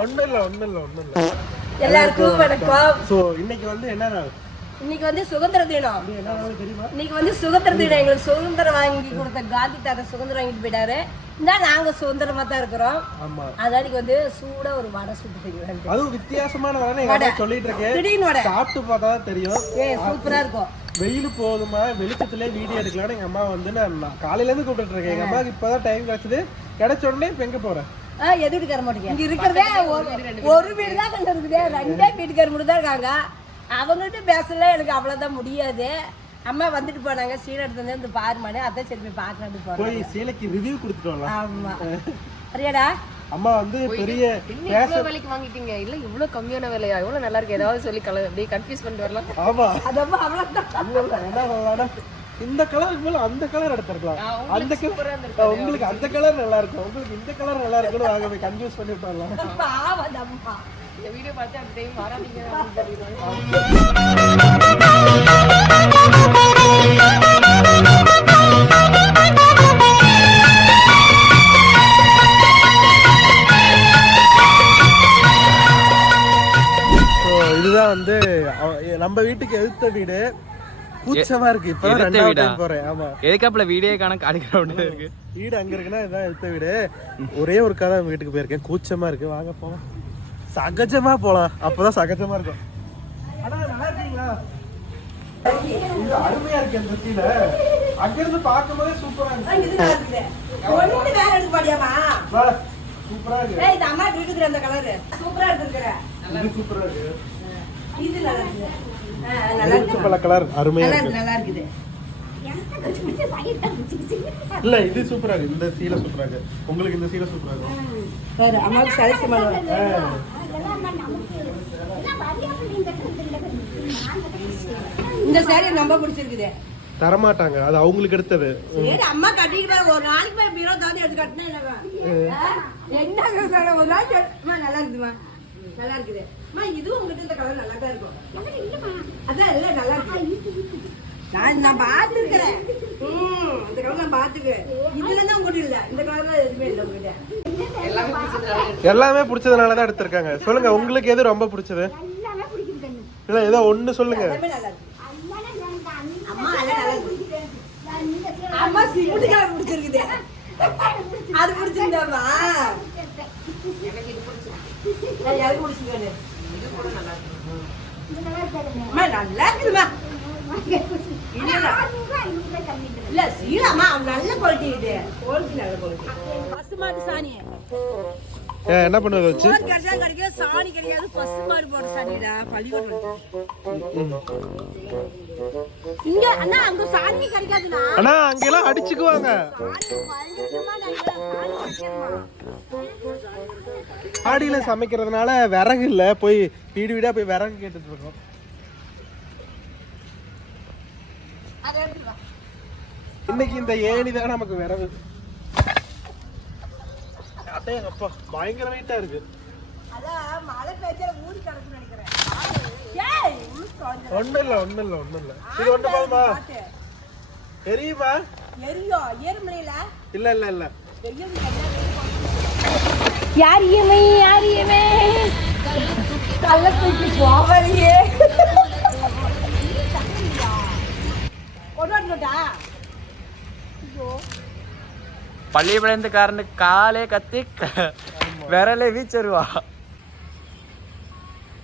ஒண்ணும் இல்ல ஒண்ணும் இல்ல எல்லாருக்கும் வணக்கம் இன்னைக்கு வந்து என்ன இன்னைக்கு வந்து சுதந்திர தினம். இன்னைக்கு வந்து சுதந்திர தினம். எங்களுக்கு சுதந்திரம் வாங்கி கொடுத்த காந்தி தாத்தா சுதந்திரம் வாங்கிட்டு போயிட்டாரு. இந்த நாங்க சுதந்திரமா தான் இருக்கிறோம். ஆமா. அதான் இன்னைக்கு வந்து சூடா ஒரு வடை சுட்டு தெரியும் அதுவும் வித்தியாசமான அம்மா சொல்லிட்டு இருக்கேன். வடை. சாப்பிட்டு பார்த்தா தான் தெரியும். சூப்பரா இருக்கும். வெயில் போதுமா வெளிச்சத்துல வீடியோ எடுக்கலாம்னு எங்க அம்மா வந்து நான் நான் காலையில இருந்து கூப்பிட்டு இருக்கேன். எங்க அம்மாவுக்கு இப்பதான் டைம் கிடைச்சது. கிடைச்ச உடனே இப்ப எங்க போறேன் ஆ எது வீட்டுக்கார மாட்டீங்க இங்க இருக்கிறதே ஒரு வீடு தான் கண்டு இருக்குது. ரெண்டே வீட்டுக்கார மட்டும் தான் இருக்காங்க. அவங்ககிட்ட பேசல எனக்கு அவ்வளவுதான் முடியாது. அம்மா வந்துட்டு போனாங்க. சீன் எடுத்து வந்து பாருமானே அதான் சரி போய் பார்க்கலான்னு போறேன் போய் சேலைக்கு ரிவ்யூ கொடுத்துட்டு வரலாம் ஆமா சரியாடா? அம்மா வந்து பெரிய இவ்வளவு விலைக்கு வாங்கிட்டீங்க. இல்ல இவ்வளவு கம்மியான விலையா? இவ்வளவு நல்லா இருக்கு? ஏதாவது சொல்லி கல அப்படியே கன்ஃபியூஸ் பண்ணிட்டு வரலாம். ஆமா. அதப்பா அவ்வளவுதான். இந்த கலருக்கு மேல அந்த கலர் எடுத்திருக்கலாம். அந்த கலர் உங்களுக்கு அந்த கலர் நல்லா இருக்கும். உங்களுக்கு இந்த கலர் நல்லா இருக்குன்னு வாங்க போய் கன்ஃபியூஸ் பண்ணி விட்டுறலாம். பாவம் அம்மா இந்த வீடியோ பார்த்து அந்த டைம் வராதீங்க அப்படின்னு சொல்லிடுவாங்க. ஸோ இதுதான் வந்து நம்ம வீட்டுக்கு எதிர்த்த வீடு. கூச்சமா இருக்கு. எதிர்த்த ரெண்டாவது? டைம் போறேன். ஆமா. எதுக்காப்புல வீடியோ காண காலி கிரவுண்ட் இருக்கு? வீடு அங்க இருக்குன்னா இதான் எடுத்த வீடு. ஒரே ஒரு கதை வீட்டுக்கு போயிருக்கேன். கூச்சமா இருக்கு. வாங்க போலாம். சகஜமா போலாம். அப்பதான் சகஜமா இருக்கும். அண்ணா, நல்லா இருக்கீங்களா? இது அருமையா இருக்கு அந்த சீல அங்க இருந்து பார்க்கும்போதே சூப்பரா இருக்கு. இது நல்லா இருக்குது ஒண்ணு வேற எடுக்க மாட்டியாமா வா, சூப்பரா இருக்கு. ஏய் இந்த அம்மா வீட்டுக்கு அந்த கலரு சூப்பரா எடுத்துருக்குற இது சூப்பரா இருக்கு. இது நல்லா இருக்குது ஆ, நல்லா இருக்கு. பல கலர் அருமையா நல்லா இருக்கு இருக்கு நல்லா இருக்குது இல்ல இது சூப்பரா இருக்கு இந்த சீலை சூப்பரா இருக்கு உங்களுக்கு இந்த சீலை சூப்பரா இருக்கு பாரு அம்மாவுக்கு இந்த சேரீ ரொம்ப பிடிச்சிருக்குது தரமாட்டாங்க அது அவங்களுக்கு எடுத்தது அம்மா கட்டிக்கிட்டு ஒரு நாளைக்கு போய் பீரோ தாண்டி எடுத்து கட்டினா? என்ன ஒரு நாளைக்கு இருக்குதுமா நல்லா இருக்குது அம்மா இதுவும் உங்ககிட்ட இந்த கலர் நல்லா தான் இருக்கும் அதான் இல்ல நல்லா இருக்கு. நான் நான் பார்த்துருக்கிறேன். ம் இந்த கலர் நான் பார்த்துக்கிறேன். இதுல தான் இல்ல. இந்த கலர்ல எதுவுமே இல்லை உங்ககிட்ட. எல்லாமே பிடிச்சதுனால தான் எடுத்திருக்காங்க. சொல்லுங்க உங்களுக்கு எது ரொம்ப பிடிச்சது? இல்ல ஏதோ ஒண்ணு சொல்லுங்க. எல்லாமே நல்லா இருக்கு. அம்மா சிமெண்ட் கலர் பிடிச்சிருக்குது. அது பிடிச்சிருந்தாமா எனக்கு பிடிச்சிருக்காது அம்மா நல்லா இருக்குதுமா இல்ல சீலாமா நல்ல குவாலிட்டி இது குவாலிட்டி நல்ல குவாலிட்டி பசுமாட்டு சாணி என்ன பண்ணுவது வச்சு? சாணி சாணிடா பள்ளிக்கூடம் இங்க அண்ணா அங்க சாணி கிடைக்காதுண்ணா. அண்ணா அங்கெல்லாம் அடிச்சுக்குவாங்க. ஆடியில சமைக்கிறதுனால விறகு இல்ல போய் வீடு வீடா போய் விறகு கேட்டுட்டு இருக்கோம். இன்னைக்கு இந்த ஏணி தான் நமக்கு விறகு. அட்டே அப்பா பயங்கர வெயிட்டா இருக்கு. ஒண்ணும் இல்ல ஒண்ணும் இல்ல ஒண்ணும் இல்ல. இது ஒண்ணு போதுமா பாத்து. தெரியுமா எரியோ ஏறுமலையில இல்ல இல்ல இல்ல. யாரியமே யாரியமே. கள்ள தூக்கி போவறியே கொண்டாடுட்டா பள்ளிப்படைந்துக்காரனு காலே கத்தி விரலே வீச்சருவா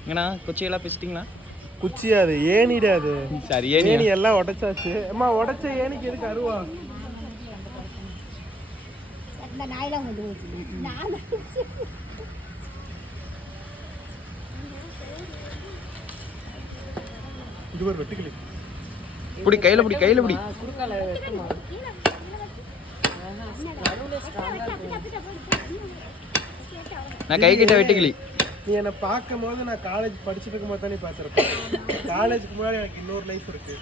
எங்கண்ணா கொச்சியெல்லாம் பேசிட்டீங்களா குச்சியா அது ஏணிடா அது சரி ஏணி ஏனி எல்லாம் உடைச்சாச்சு அம்மா உடைச்ச ஏணிக்கு எதுக்கு அருவா இது ஒரு வெட்டுக்கிளி புடி கையில புடி கையில புடி நான் கை கிட்ட வெட்டுக்கிளி. நீ என்னை பார்க்கும் போது நான் காலேஜ் படிச்சுட்டு இருக்கும் போது தானே பார்த்துருப்பேன். காலேஜுக்கு முன்னாடி எனக்கு இன்னொரு லைஃப் இருக்கு.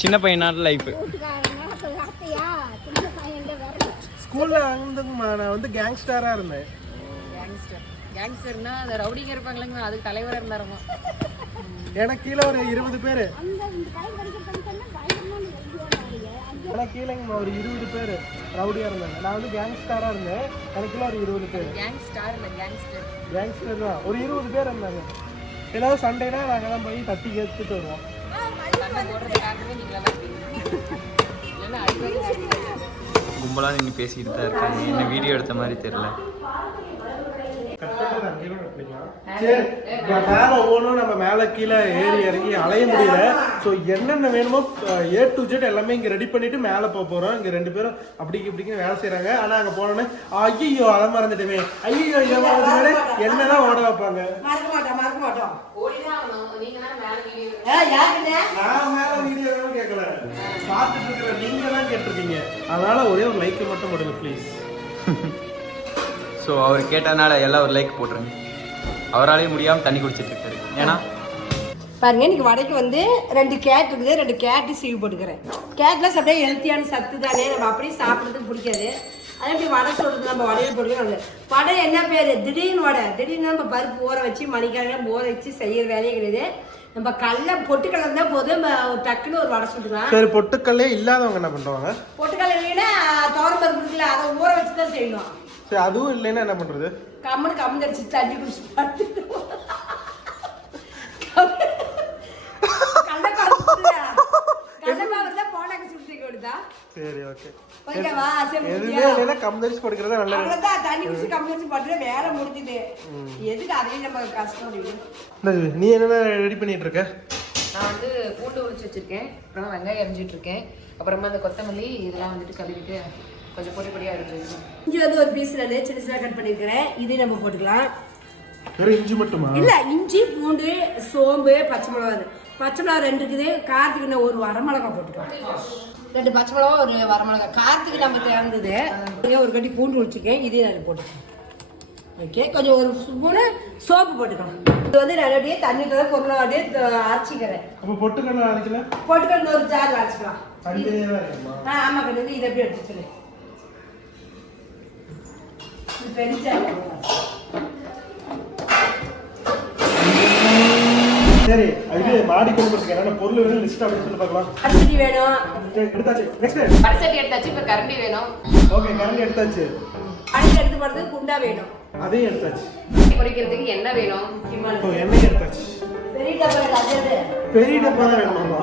சின்ன பையனால லைஃப் ஸ்கூல்ல வந்துங்கம்மா நான் வந்து கேங்ஸ்டரா இருந்தேன். கேங்ஸ்டர்னா அந்த ரவுடிங்க இருப்பாங்களேங்க அதுக்கு தலைவரா இருந்தாருமா? எனக்கு கீழே ஒரு இருபது பேரு. அந்த இந்த பையன் படிக்கிற படிக்கணும்னா ஆனால் கீழேங்க ஒரு இருபது பேர் ரவுடியாக இருந்தாங்க. நான் வந்து கேங்ஸ்டாராக இருந்தேன். எனக்குள்ள ஒரு இருபது பேர். கேங் ஸ்டார் இல்லை கேங்ஸ்டர் கேங்ஸ்டர் தான். ஒரு இருபது பேர் இருந்தாங்க. ஏதாவது சண்டேனா நாங்கள் தான் போய் தட்டி கேட்டுட்டு வருவோம். நீங்களா கும்பலாக நின்று பேசிக்கிட்டு தான் இருக்காங்க. என்ன வீடியோ எடுத்த மாதிரி இப்போ மேலே ஒவ்வொன்றும் நம்ம மேலே கீழே ஏறி இறங்கி அலைய முடியல. ஸோ என்னென்ன வேணுமோ ஏ டு ஜெட் எல்லாமே இங்கே ரெடி பண்ணிட்டு மேலே போக போகிறோம் இங்கே ரெண்டு பேரும் அப்படிக்கு இப்படிக்கு வேலை செய்கிறாங்க ஆனால் அங்கே போனோன்னே ஐயோ அதை மறந்துட்டுமே. ஐயோ இதை என்னதான் ஓட வைப்பாங்க. மறக்க மாட்டோம் மறக்க? நான் மேலே வீடியோ கேட்கல. பார்த்துட்டு இருக்கிற நீங்க தான் கேட்டிருக்கீங்க. அதனால ஒரே ஒரு லைக் மட்டும் போடுங்க ப்ளீஸ் ஸோ அவர் கேட்டதுனால எல்லாம் ஒரு லைக் போட்டுருங்க. அவராலேயே முடியாமல் தண்ணி குடிச்சிட்டு இருக்காரு. ஏன்னா? பாருங்க இன்னைக்கு வடைக்கு வந்து ரெண்டு கேட் இருக்குது. ரெண்டு கேட்டு சீவி போட்டுக்கிறேன். கேட்லாம் சாப்பிட்டா ஹெல்த்தியான சத்து தானே. நம்ம அப்படியே சாப்பிட்றதுக்கு பிடிக்காது. அதே எப்படி வடை சொல்றது நம்ம வடையில் போட்டுக்கிறோம் வடை என்ன பேர்? திடீர்னு வடை. திடீர்னு நம்ம பருப்பு ஊற வச்சு மணிக்கணக்கில் ஊற வச்சு செய்யற வேலையே கிடையாது. நம்ம கடல பொட்டுக்கடலை தான் போதும். நம்ம ஒரு டக்குன்னு ஒரு வடை சுட்டுக்கலாம் சரி பொட்டுக்கல்லே இல்லாதவங்க என்ன பண்ணுவாங்க? பொட்டுக்கடலை இல்லைன்னா தோரம் பருப்பு இருக்குல்ல அதை ஊற வச்சு தான் செய்யணும். சரி அதுவும் இல்லைன்னா என்ன பண்றது? கம்மனு தண்ணி குடிச்சு சுற்றி கொடுத்தா? சரி ஓகே எதுவுமே? இல்லைன்னா கம்தரிச்சு கொடுக்கறது நல்லது. தண்ணி குடிச்சு கம்மி வச்சு படுத்து வேலை முடிஞ்சுது. எதுக்கு அதையும் நம்ம கஷ்டம் நீ என்னென்ன ரெடி பண்ணிட்டு இருக்க? நான் வந்து பூண்டு உரிச்சு வச்சிருக்கேன் அப்புறம் வெங்காயம் அரிஞ்சிட்டு இருக்கேன் அப்புறமா அந்த கொத்தமல்லி இதெல்லாம் வந்துட்டு கழுவிட்டு கொஞ்சம் பொடி பொடியாக வைக்கணும் இஞ்சி வந்து ஒரு பீஸ் நான் சின்ன சின்ன கட் பண்ணிருக்கிறேன். இதையும் நம்ம போட்டுக்கலாம். வெறும் இஞ்சி மட்டுமா? இல்ல இஞ்சி பூண்டு சோம்பு பச்சை மிளகா பச்சை மிளகா ரெண்டு இருக்குது. காரத்துக்கு நான் ஒரு வரமிளகா போட்டுக்கலாம். ரெண்டு பச்சை மிளகா ஒரு வரமிளகா. காரத்துக்கு நம்ம தேர்ந்தது ஒரு கட்டி பூண்டு உளிச்சிருக்கேன் இதையும் நான் போட்டுக்கேன் ஓகே கொஞ்சம் ஒரு ஸ்பூனு சோப்பு போட்டுக்கலாம். இது வந்து நான் அப்படியே தண்ணி தான் பொருளை அப்படியே அரைச்சிக்கிறேன். அப்போ பொட்டுக்கடலை அரைக்கல? போட்டுக்கிட்டு ஒரு ஜார் அரைச்சிக்கலாம். ஆமாம் கண்டு இதை எப்படி எடுத்து சொல்லு இது பெரிய ஜார் சரி இது மாடி குடும்பத்துக்கு என்னென்ன பொருள் வேணும் லிஸ்ட் அப்படின்னு சொல்லி பார்க்கலாம். அரிசி வேணும். எடுத்தாச்சு. நெக்ஸ்ட் வடசட்டி எடுத்தாச்சு இப்போ கரண்டி வேணும். ஓகே கரண்டி எடுத்தாச்சு. அரிசி எடுத்து போடுறதுக்கு குண்டா வேணும். அதையும் எடுத்தாச்சு. பொரிக்கிறதுக்கு எண்ணெய் வேணும். இப்போ எண்ணெய் எடுத்தாச்சு. பெரிய டப்பா எது? பெரிய டப்பா தான் வேணுமாமா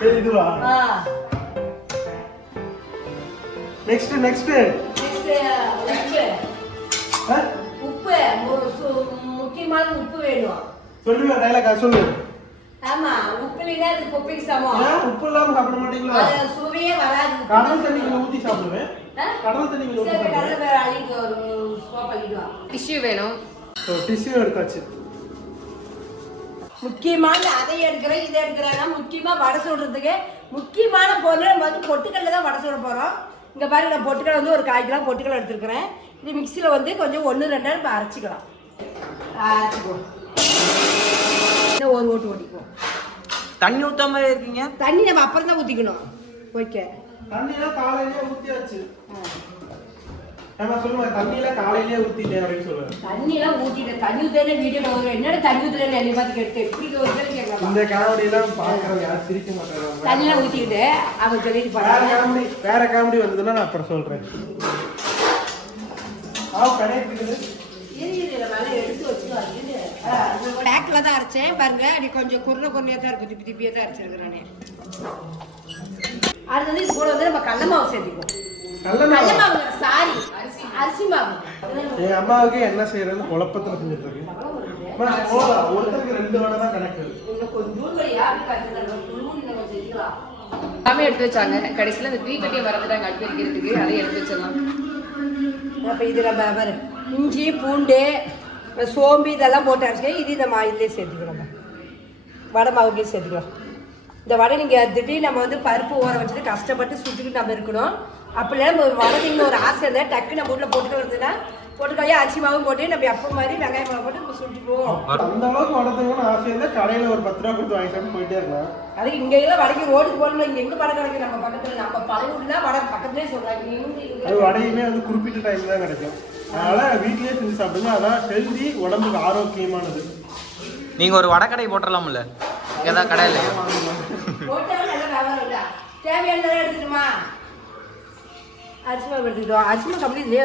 சரி இதுவா? நெக்ஸ்ட் நெக்ஸ்ட் உப்பு உப்பு. முக்கியமான உப்பு வேணும். சொல்லுங்க டைலாக் சொல்லு. ஆமா உப்பு இல்லைன்னா அது குப்பைக்கு சமம். உப்பு இல்லாம சாப்பிட மாட்டீங்களா? சுவையே வராது. கடல் தண்ணிக்குள்ள ஊத்தி சாப்பிடுவேன்? கடல் தண்ணிக்குள்ள ஊத்தி ஒரு டிஷ்யூ வேணும். ஸோ டிஷ்யூ எடுத்தாச்சு. முக்கியமான அதை எடுக்கிறேன் இதை எடுக்கிறேன்னா முக்கியமா வடை சுடுறதுக்கு முக்கியமான பொருள் நம்ம வந்து பொட்டுக்கல்ல தான் வடை சுட போறோம். இங்க பாருங்க நான் பொட்டுக்கடலை வந்து ஒரு கால் கிலோ பொட்டுக்கடலை எடுத்துருக்கிறேன். இது மிக்சியில் வந்து கொஞ்சம் ஒன்று ரெண்டு நம்ம அரைச்சிக்கலாம். அரைச்சிக்குவோம் இன்னும் ஒரு ஓட்டு ஓட்டிக்குவோம் தண்ணி ஊற்றாம இருக்கீங்க? தண்ணி நம்ம அப்புறம் தான் ஊற்றிக்கணும் ஓகே. தண்ணிலாம் காலையிலேயே ஊத்தியாச்சு. ஏமா தண்ணிலாம் காலையிலேயே ஊத்திட்டேன் அப்படின்னு சொல்லுவேன் தண்ணியெல்லாம் ஊற்றிட்டேன் தண்ணி ஊற்றே வீடியோ வரும் என்னடா தண்ணி ஊற்றுறேன்னு என்னை பார்த்து கேட்டு எப்படி ஒரு பேர். கேட்கலாம் இந்த காமெடி எல்லாம் பாக்குறவங்க யாரும் சிரிக்க மாட்டாங்க. தண்ணியெல்லாம் ஊற்றிக்கிட்டு அவங்க சொல்லிட்டு வேற காமெடி வேற காமெடி வந்ததுன்னா நான் அப்புறம் சொல்றேன். ஆ கிடையாது பேக்கில் தான் அரைச்சேன். பாருங்க அப்படி கொஞ்சம் குருணை குருணையாக தான் இருக்கும். திப்பி திப்பியாக தான் அரைச்சிருக்கிறேன். அடுத்தது இது கூட வந்து நம்ம கடல மாவு சேர்த்துக்குவோம். நல்ல மாவு சாரி. அரிசி அரிசி மாவு. என் அம்மாவுக்கு என்ன செய்யறதுன்னு குழப்பத்துல செஞ்சுட்டு இருக்கு. ஒருத்தருக்கு ரெண்டு வடை தான் கணக்கு. எல்லாமே எடுத்து வச்சாங்க. கடைசியில் இந்த தீப்பெட்டியை மறந்துட்டாங்க அடுப்பு வைக்கிறதுக்கு அதையும் எடுத்து வச்சிடலாம். அப்போ இது நம்ம பாரு இஞ்சி பூண்டு சோம்பு இதெல்லாம் போட்டு அரைச்சிக்க இது நம்ம இதுலேயே சேர்த்துக்கலாம் வடை மாவுக்கே சேர்த்துக்கலாம். இந்த வடை நீங்கள் திடீர்னு நம்ம வந்து பருப்பு ஊற வச்சுட்டு கஷ்டப்பட்டு சுட்டுக்கிட்டு நம்ம இருக்கணும். அப்படி நம்ம வடை தின்னு ஒரு ஆசை இருந்தால் டக்கு நம்ம வீட்டில் போட்டுக்க இருந்ததுன்னா போட்டுக்கலையே அரிசி மாவும் போட்டு நம்ம எப்போ மாதிரி வெங்காயம் மாவு போட்டு நம்ம சுட்டுக்குவோம் அந்த அளவுக்கு வடை தருவோம்னு ஆசை இருந்தா கடையில ஒரு பத்து ரூபா கொடுத்து வாங்கி சாப்பிட்டு போயிட்டே இருக்கலாம். அதுக்கு இங்கே எல்லாம் வடைக்கு ரோடுக்கு போகணும் இங்கே எங்கே வடை கிடைக்கும்? நம்ம பக்கத்தில் நம்ம தான் வடை பக்கத்துலேயே சொல்கிறாங்க அது வடையுமே வந்து குறிப்பிட்ட டைம் தான் கிடைக்கும். அதனால வீட்லயே செஞ்சு சாப்பிடுங்க. அதான் ஹெல்தி உடம்புக்கு ஆரோக்கியமானது. நீங்கள் ஒரு வடக்கடை போட்டுடலாம்ல ஏதாவது கடை இல்லையா எடுத்துட்டுமா அரிசி மாவு எடுத்துக்கிட்டோம் அரிசி மாவு கம்பெனிலேயே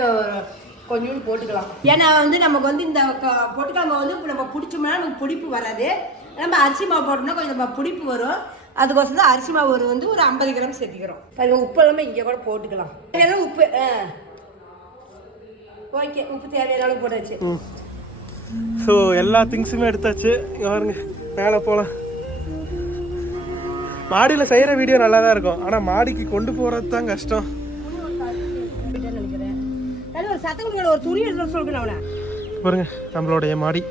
கொஞ்சோண்டு போட்டுக்கலாம். ஏன்னா வந்து நமக்கு வந்து இந்த க- பொட்டுக்காம வந்து இப்ப நம்ம பிடிச்சோம்னா நமக்கு பிடிப்பு வராது. நம்ம அரிசி மாவு போட்டோம்னா கொஞ்சம் நம்ம பிடிப்பு வரும். அதுக்கோசரம் தான் அரிசி மாவு ஒரு வந்து ஒரு ஐம்பது கிராம் சேர்த்திக்கிறோம். பாருங்க உப்பு எல்லாமே இங்கே கூட போட்டுக்கலாம். தேவையான உப்பு ஆ. ஓகே உப்பு தேவையான அளவு போட்டாச்சு. ஸோ எல்லா திங்ஸுமே எடுத்தாச்சு. பாருங்க மேலே போகலாம் மாடியில் செய்கிற வீடியோ நல்லா தான் இருக்கும். ஆனால் மாடிக்கு கொண்டு போகிறது தான் கஷ்டம். ஒரு சத்தம் கொடுங்க ஒரு துணி எடுத்து சொல்லுங்க அவனை. பாருங்க நம்மளுடைய மாடி.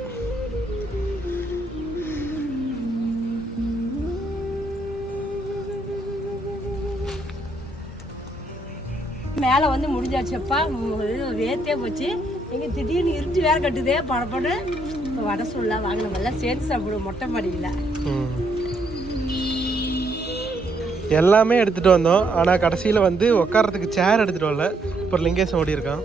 மேலே வந்து முடிஞ்சாச்சுப்பா. வேத்தே போச்சு. எங்க திடீர்னு இருட்டு வேற கட்டுதே படப்பட வடை சொல்லலாம் வாங்கின எல்லாம் சேர்த்து சாப்பிடுவோம் மொட்டை மாடியில். எல்லாமே எடுத்துட்டு வந்தோம். ஆனால் கடைசியில் வந்து உட்காரத்துக்கு சேர் எடுத்துட்டு வரல. இப்போ லிங்கேசன் ஓடி இருக்கான்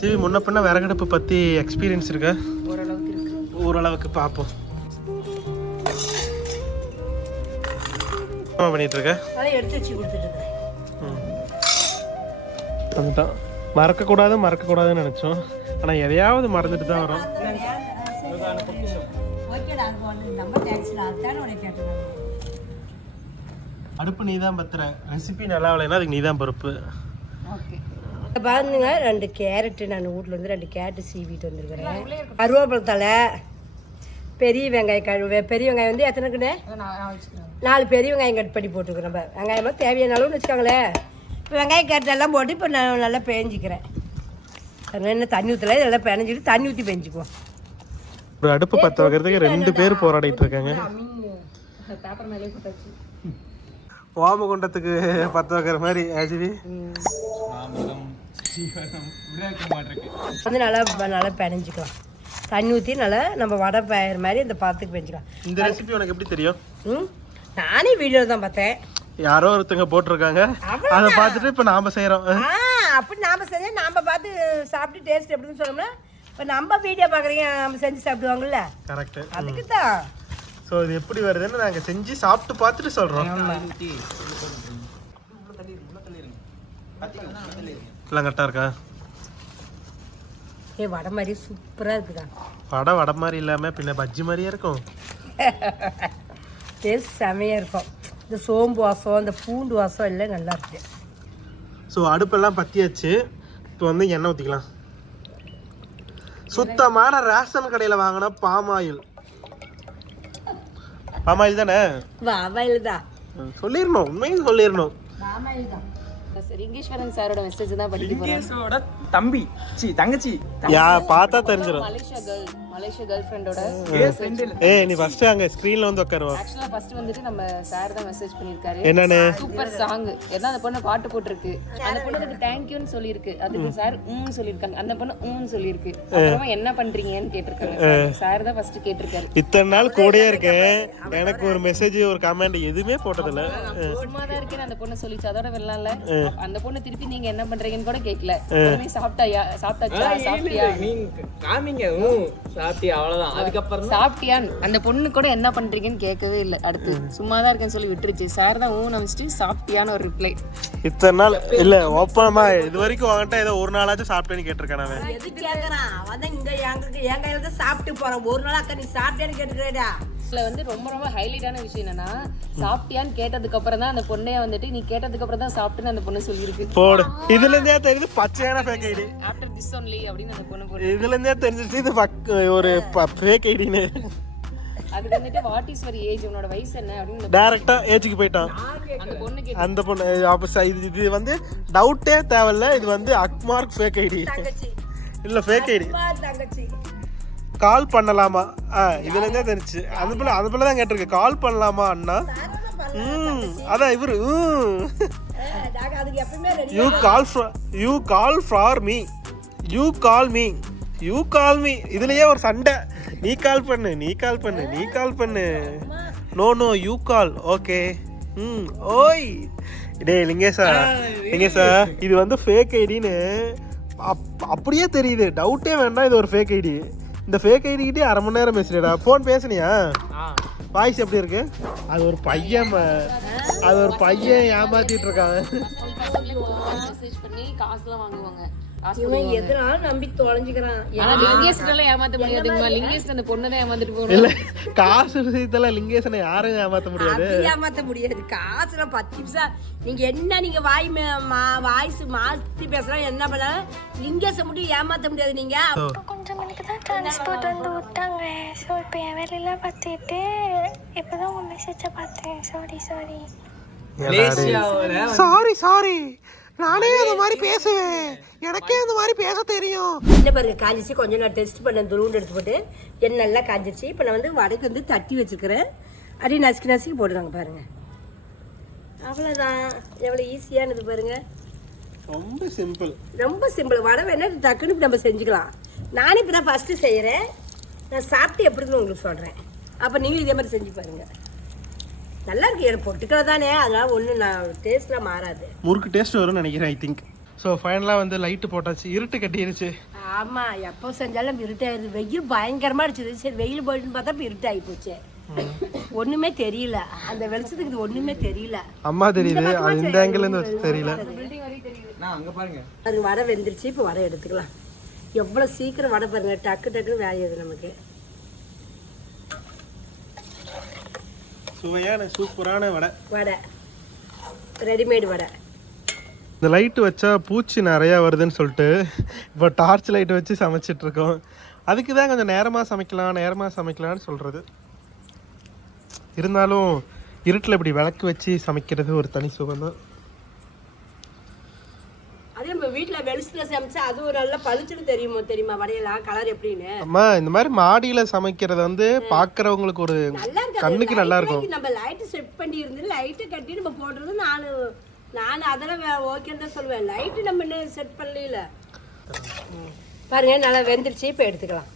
ஜிவி முன்ன பின்ன விறகடுப்பு பற்றி எக்ஸ்பீரியன்ஸ் இருக்கா? ஓரளவுக்கு இருக்கு. ஓரளவுக்கு பார்ப்போம் என்ன பண்ணிட்டு இருக்க? எடுத்து வச்சு கொடுத்துட்டு மறக்கக்கூடாது மறக்கக்கூடாதுன்னு நினச்சோம். ஆனால் எதையாவது மறந்துட்டு தான் வரும். அடுப்பு நீ தான் பத்துற. ரெசிபி நல்லா இல்லைன்னா அதுக்கு நீ தான் பொறுப்பு. பாருங்க ரெண்டு கேரட்டு நான் வீட்டில் வந்து ரெண்டு கேரட்டு சீவிட்டு வந்திருக்கிறேன். கருவேப்பிலை தலை பெரிய வெங்காயம் கழுவு பெரிய வெங்காயம் வந்து எத்தனை வச்சுக்கிறேன். நாலு பெரிய வெங்காயம் கட் பண்ணி போட்டுக்கிறோம் நம்ம வெங்காயமாக தேவையான அளவுன்னு வச்சுக்கோங்களேன். இப்போ வெங்காயம் கேரட் எல்லாம் போட்டு இப்போ நான் நல்லா பேஞ்சிக்கிறேன். என்ன தண்ணி ஊற்றல இதெல்லாம் பிணைஞ்சிட்டு தண்ணி ஊற்றி பெஞ்சிக்குவோம். ஒரு அடுப்பு பற்ற வைக்கிறதுக்கு ரெண்டு பேர் போராடிட்டு இருக்காங்க. பேப்பர் மேலே போட்டாச்சு ஓமகுண்டத்துக்கு பற்ற வைக்கிற மாதிரி ஆக்சுவலி வந்து நல்லா நல்லா பிணைஞ்சிக்கலாம் தண்ணி ஊற்றி நல்லா நம்ம வடை பயிற மாதிரி இந்த பாத்துக்கு பெஞ்சிக்கலாம் இந்த ரெசிபி உனக்கு எப்படி தெரியும்? ம்? நானே வீடியோ தான் பார்த்தேன். யாரோ ஒருத்தங்க போட்டிருக்காங்க. அதை பார்த்துட்டு இப்போ நாம செய்கிறோம் ஆ அப்படி நாம செஞ்சா நாம பார்த்து சாப்பிட்டு டேஸ்ட் எப்படின்னு சொன்னோம்னா இப்போ நம்ம வீடியோ பார்க்குறீங்க நம்ம செஞ்சு சாப்பிடுவாங்கல்ல. கரெக்ட் அதுக்கு தான். ஸோ இது எப்படி வருதுன்னு நாங்கள் செஞ்சு சாப்பிட்டு பார்த்துட்டு சொல்கிறோம் எல்லாம் கரெக்டாக இருக்கா? ஏ வடை மாதிரி சூப்பராக இருக்குதா வடை வடை மாதிரி இல்லாமல் பின்ன பஜ்ஜி மாதிரியே இருக்கும். டேஸ்ட் செமையாக இருக்கும். இந்த சோம்பு வாசம் இந்த பூண்டு வாசம் எல்லாம் நல்லா இருக்கு. ஸோ அடுப்பெல்லாம் பற்றியாச்சு இப்போ வந்து எண்ணெய் ஊற்றிக்கலாம் சுத்தமான ரேஷன் கடையில் வாங்கின பாம் ஆயில். பாம் ஆயில் தானே? வாவாயில் தான். சொல்லிடணும். உண்மையும் சொல்லிடணும். வாமாயில் தான். சரி ரிங்கேஸ்வரன் சாரோட மெசேஜ் தான் படிக்க போறேன். தம்பி சி தங்கச்சி யா பார்த்தா தெரிஞ்சிடும் மலேசியா கேர்ள் மலேசியா கேர்ள் ஃப்ரெண்டோட ஏய் நீ ஃபர்ஸ்ட் அங்கே ஸ்க்ரீனில் வந்து உட்காருவா? ஆக்சுவலா ஃபர்ஸ்ட் வந்துட்டு நம்ம சார் தான் மெசேஜ் பண்ணிருக்காரு என்னன்னு? சூப்பர் சாங் ஏன்னா அந்த பொண்ணு பாட்டு போட்டிருக்கு. அந்த பொண்ணு அதுக்கு தேங்க்யூன்னு சொல்லியிருக்கு. அதுக்கு சார் ம் சொல்லியிருக்காங்க. அந்த பொண்ணு ம் சொல்லியிருக்கு. அப்புறமா என்ன பண்றீங்கன்னு கேட்டிருக்காங்க சார் தான் ஃபர்ஸ்ட் கேட்டிருக்காரு. இத்தனை நாள் கூடயே இருக்கேன். எனக்கு ஒரு மெசேஜ் ஒரு கமெண்ட் எதுவுமே போட்டதில்ல. சும்மா தான் இருக்கேன்னு அந்த பொண்ணு சொல்லிச்சு. அதோட வெள்ளம்ல அந்த பொண்ணு திருப்பி நீங்க என்ன பண்றீங்கன்னு கூட கேட்கல சாப்பிட்டாயா? சாப்பிட்டாச்சா? சாப்பிட்டியா? நீங்க காமிங்க. ஊ சாப்பிட்டியா? அவ்வளவுதான். அதுக்கப்புறம் சாப்பிட்டியான் அந்த பொண்ணு கூட என்ன பண்றீங்கன்னு கேட்கவே இல்லை. அடுத்து சும்மா தான் இருக்கேன்னு சொல்லி விட்டுருச்சு. சார் தான் ஊ நமிச்சிட்டு சாப்பிட்டியான்னு ஒரு ரிப்ளை இத்தனை நாள் இல்ல ஓப்பனமா இது வரைக்கும் வாங்கிட்டா ஏதோ ஒரு நாளாச்சும் சாப்பிட்டேன்னு கேட்டிருக்கேன் அவன் எது கேட்குறான் அவன் தான் இங்கே எங்க என் கையில் தான் சாப்பிட்டு போகிறான் ஒரு நாள் அக்கா நீ சாப்பிட்டேன்னு கேட்டுக்கிறேடா. இதுல வந்து ரொம்ப ரொம்ப ஹைலைட்டான விஷயம் என்னன்னா சாப்பிட்டியான்னு கேட்டதுக்கு அப்புறம் தான் அந்த பொண்ணைய வந்துட்டு நீ கேட்டதுக்கு அப்புறம் தான் சாப்பிட்டுன்னு அந்த பொண்ணு சொல்லியிருக்கு. போடு. இதுல இருந்தே தெரியுது பச்சையான fake ID after this only அப்படின்னு அந்த பொண்ணு போட்டு இதுல இருந்தே தெரிஞ்சிச்சு இது பக்- ஒரு ஃபேக் ஐடின்னு அதுக்கு வந்துட்டு வாட் இஸ் வர் ஏஜ் உன்னோட வயசு என்ன அப்படின்னு டைரக்டா ஏஜுக்கு போயிட்டான் அந்த பொண்ணு அந்த பொண்ணு அப்ப ச- இது இது வந்து டவுட்டே தேவையில்ல இது வந்து அக்மார்க் ஃபேக் ஐடி இல்ல ஃபேக் ஐடி தங்கச்சி. கால் பண்ணலாமா? ஆ இதுல இருந்தே தெரிஞ்சு அந்த பிள்ளை அந்த பிள்ளை தான் கேட்டிருக்கு. கால் பண்ணலாமா அண்ணா? ம் அதான் இவரு ம். You call you call for me you call me you call me இதுலயே ஒரு சண்டை. நீ கால் பண்ணு நீ கால் பண்ணு நீ கால் பண்ணு. No no you call okay ம் ஓய். டேய் லிங்கேஷா லிங்கேஷா இது வந்து ஃபேக் ஐடின்னு அப் அப்படியே தெரியுது. டவுட்டே வேண்டாம் இது ஒரு ஃபேக் ஐடி இந்த ஃபேக் ஐடிக்கிட்டே அரை மணி நேரம் பேசுறியடா. ஃபோன் பேசுனியா? வாய்ஸ் எப்படி இருக்கு? அது ஒரு பையன் அது ஒரு பையன் ஏமாத்திட்டு இருக்காங்க காசுலாம் வாங்குவாங்க. இவன் நம்பி தொலைஞ்சுக்கிறான். ஆனா லிங்கேஸ்வரம் எல்லாம் ஏமாத்த முடியாதுங்கம்மா லிங்கேஸ்வரன் அந்த பொண்ணு தான் ஏமாத்திட்டு போகணும். இல்ல காசு விஷயத்துல லிங்கேசனை யாரும் ஏமாத்த முடியாது. ஏமாத்த முடியாது. காசுல பத்து நிமிஷம். நீங்க என்ன நீங்க வாய் மே- மா- வாய்ஸ் மாத்தி பேசலாம் என்ன பண்ணாலும் லிங்கேச மட்டும் ஏமாத்த முடியாது நீங்க. கொஞ்சம் மணிக்கு தான் டிரான்ஸ்போர்ட் வந்து விட்டாங்க. ஸோ இப்போ என் வேலையெல்லாம் பார்த்துட்டு இப்போ தான் உங்கள் மெசேஜை பார்த்தேன். சாரி சாரி சாரி சாரி நானே அந்த மாதிரி பேசுவேன். எனக்கே அந்த மாதிரி பேச தெரியும். என்ன பாருங்க காஞ்சிச்சு கொஞ்சம் நான் டெஸ்ட் பண்ணேன் துருண்டு எடுத்து போட்டு எண்ணெய் நல்லா காஞ்சிச்சு இப்போ நான் வந்து வடைக்கு வந்து தட்டி வச்சுக்கிறேன். அப்படியே நசுக்கி நசுக்கி போடுறாங்க பாருங்க. அவ்வளோதான் எவ்வளோ ஈஸியானது பாருங்க. ரொம்ப சிம்பிள் ரொம்ப சிம்பிள் வடை வேணா டக்குன்னு இப்ப நம்ம செஞ்சுக்கலாம். நானே இப்போ தான் ஃபஸ்ட்டு செய்கிறேன் நான் சாப்பிட்டு எப்படின்னு உங்களுக்கு சொல்கிறேன் அப்போ நீங்களும் இதே மாதிரி செஞ்சு பாருங்க. நல்லா இருக்கு எனக்கு பொட்டுக்களை தானே. அதனால ஒன்றும் நான் டேஸ்ட்லாம் மாறாது. முறுக்கு டேஸ்ட் வரும்னு நினைக்கிறேன் ஐ திங்க் ஸோ ஃபைனலாக வந்து லைட்டு போட்டாச்சு. இருட்டு கட்டிருச்சு. ஆமாம் எப்போ செஞ்சாலும் இருட்டாயிருது வெயில் பயங்கரமாக அடிச்சது. சரி வெயில் போயிட்டுன்னு பார்த்தா இப்போ இருட்டாகி போச்சு. ஒன்றுமே தெரியல. அந்த வெளிச்சத்துக்கு இது ஒன்றுமே தெரியல. அம்மா தெரியுது. அது இந்த ஆங்கிள் இருந்து தெரியல. நான் அங்க பாருங்க. அது வடை வெந்துருச்சு. இப்போ வடை எடுத்துக்கலாம். எவ்வளோ சீக்கிரம் வடை பாருங்க. டக்கு டக்குன்னு வேலையாது நமக்கு. சுவையான சூப்பரான வடை. வடை. ரெடிமேடு வடை. இந்த லைட்டு வச்சா பூச்சி நிறையா வருதுன்னு சொல்லிட்டு இப்போ டார்ச் லைட் வச்சு சமைச்சிட்டு இருக்கோம் அதுக்கு தான் கொஞ்சம் நேரமாக சமைக்கலாம் நேரமாக சமைக்கலாம்னு சொல்கிறது இருந்தாலும் இருட்டில் இப்படி விளக்கு வச்சு சமைக்கிறது ஒரு தனி சுகம் தான் அதே நம்ம வீட்டில் வெளிச்சத்தில் சமைச்சா அது ஒரு நல்லா பளிச்சுன்னு தெரியுமோ தெரியுமா? வடையெல்லாம் கலர் எப்படின்னு? அம்மா இந்த மாதிரி மாடியில் சமைக்கிறது வந்து பார்க்குறவங்களுக்கு ஒரு நல்லா இருக்காது. கண்ணுக்கு நல்லா இருக்கும் Light நம்ம லைட்டு செட் பண்ணி இருந்து லைட்டை கட்டி நம்ம போடுறது நான் நான் அதெல்லாம் ஓகேன்னு தான் சொல்லுவேன். லைட்டு நம்ம இன்னும் செட் பண்ணல பாருங்க நல்லா வெந்துருச்சு. இப்போ எடுத்துக்கலாம்.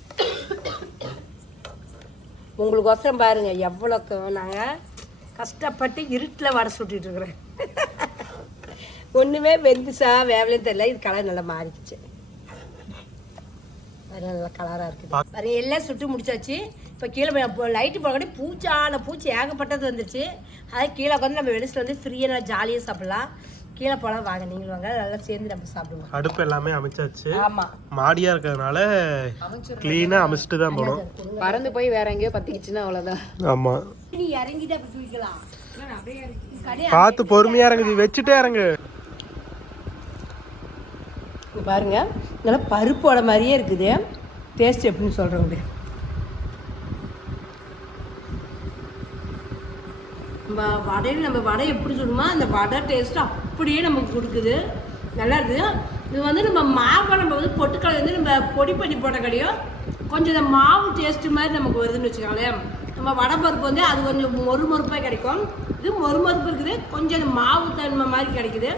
உங்களுக்கு ஒசரம் பாருங்க எவ்வளோக்கு நாங்கள் கஷ்டப்பட்டு இருட்டில் வடை சுட்டுட்டு இருக்கிறேன். ஒன்றுமே வெந்துச்சா வேவலையும் தெரியல. இது கலர் நல்லா மாறிடுச்சு பாருங்க, நல்லா கலராக இருக்குது. பாருங்க எல்லாம் சுட்டு முடிச்சாச்சு. இப்போ கீழே லைட்டு போடக்கூடிய பூச்சான பூச்சி ஏகப்பட்டது வந்துருச்சு அது கீழே உட்காந்து நம்ம வெளிச்சில் வந்து ஃப்ரீயாக நல்லா ஜாலியாக சாப்பிடலாம். கீழே போகலாம் வாங்க நீங்களும் வாங்க. நல்லா சேர்ந்து நம்ம சாப்பிடுவோம். அடுப்பு எல்லாமே அமைச்சாச்சு. ஆமாம் மாடியாக இருக்கிறதுனால க்ளீனாக அமைச்சிட்டு தான் போகணும் பறந்து போய் வேற எங்கேயோ பத்திக்கிச்சுன்னா அவ்வளவுதான். ஆமாம் நீ இறங்கிட்டு அப்படி தூக்கலாம் பார்த்து பொறுமையாக இறங்குது வச்சுட்டே இறங்கு. இருக்குது பாருங்கள் நல்லா பருப்போட மாதிரியே இருக்குது. டேஸ்ட் எப்படின்னு சொல்கிறேன் நம்ம வடையில் நம்ம வடை எப்படி சுடுமோ அந்த வடை டேஸ்ட் அப்படியே நமக்கு கொடுக்குது. நல்லா இருக்குது. இது வந்து நம்ம மாவை நம்ம வந்து பொட்டுக்கடை வந்து நம்ம பொடி பண்ணி போட்ட கடையோ கொஞ்சம் இந்த மாவு டேஸ்ட் மாதிரி நமக்கு வருதுன்னு வச்சுக்கோங்களேன். நம்ம வடை பருப்பு வந்து அது கொஞ்சம் மொறு மொறுப்பாக கிடைக்கும். இது மொறு மொறுப்பு இருக்குது. கொஞ்சம் இந்த மாவு தன்மை மாதிரி கிடைக்குது.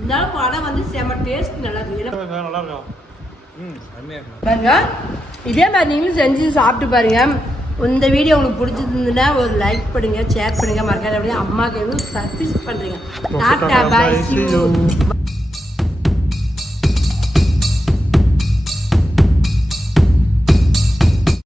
இருந்தாலும் வடை வந்து செம டேஸ்ட் நல்லா இருக்குது ஏன்னா நல்லா இருக்கும். இதே மாதிரி நீங்களும் செஞ்சு சாப்பிட்டு பாருங்க. இந்த வீடியோ உங்களுக்கு பிடிச்சிருந்ததுன்னா ஒரு லைக் பண்ணுங்க ஷேர் பண்ணுங்க. மறக்காத அப்படியே அம்மாக்கு எதுவும் சர்வீஸ் பண்றீங்க. Tata bye See you.